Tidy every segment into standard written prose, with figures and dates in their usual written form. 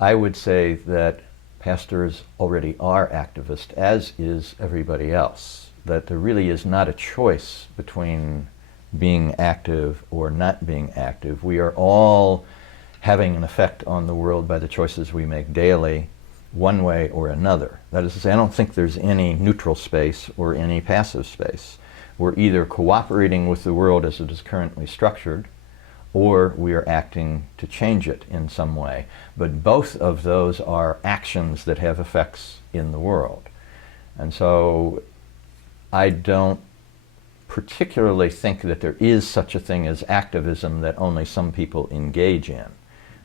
I would say that pastors already are activists, as is everybody else, that there really is not a choice between being active or not being active. We are all having an effect on the world by the choices we make daily, one way or another. That is to say, I don't think there's any neutral space or any passive space. We're either cooperating with the world as it is currently structured, or we are acting to change it in some way. But both of those are actions that have effects in the world. And so I don't particularly think that there is such a thing as activism that only some people engage in.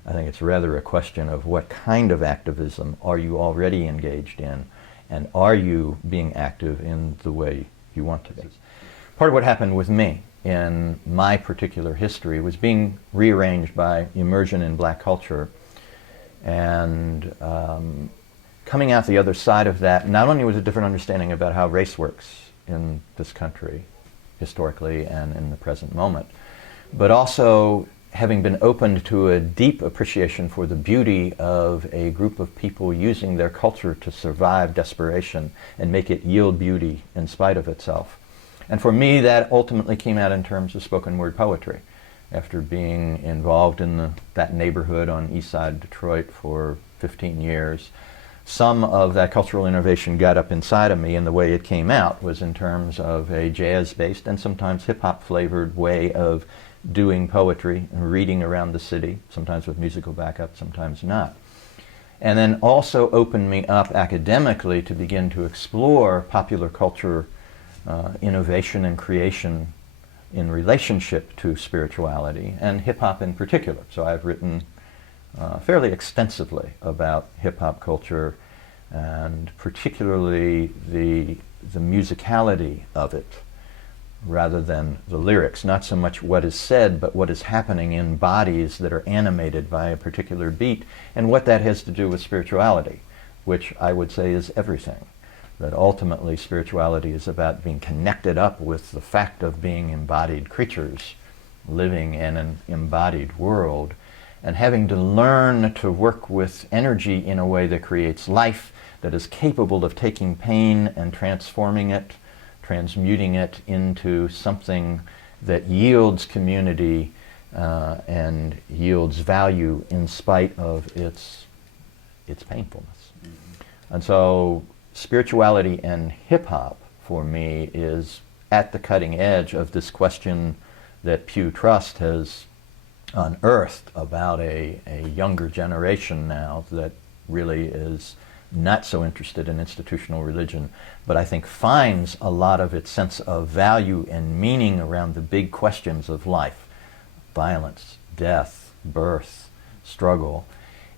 I think it's rather a question of what kind of activism are you already engaged in, and are you being active in the way you want to be. Part of what happened with me in my particular history was being rearranged by immersion in black culture, and coming out the other side of that, not only was a different understanding about how race works in this country, historically and in the present moment, but also having been opened to a deep appreciation for the beauty of a group of people using their culture to survive desperation and make it yield beauty in spite of itself. And for me, that ultimately came out in terms of spoken word poetry. After being involved in that neighborhood on East Side Detroit for 15 years, some of that cultural innovation got up inside of me, and the way it came out was in terms of a jazz-based and sometimes hip-hop flavored way of doing poetry and reading around the city, sometimes with musical backup, sometimes not. And then also opened me up academically to begin to explore popular culture innovation and creation in relationship to spirituality, and hip-hop in particular. So I've written fairly extensively about hip-hop culture, and particularly the musicality of it, rather than the lyrics. Not so much what is said, but what is happening in bodies that are animated by a particular beat, and what that has to do with spirituality, which I would say is everything. That ultimately spirituality is about being connected up with the fact of being embodied creatures, living in an embodied world, and having to learn to work with energy in a way that creates life, that is capable of taking pain and transforming it, transmuting it into something that yields community and yields value in spite of its painfulness. Mm-hmm. And so spirituality and hip-hop, for me, is at the cutting edge of this question that Pew Trust has unearthed about a younger generation now that really is not so interested in institutional religion, but I think finds a lot of its sense of value and meaning around the big questions of life, violence, death, birth, struggle,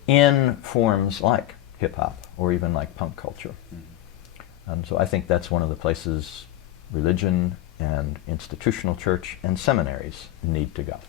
in forms like hip-hop or even like punk culture. And so I think that's one of the places religion and institutional church and seminaries need to go.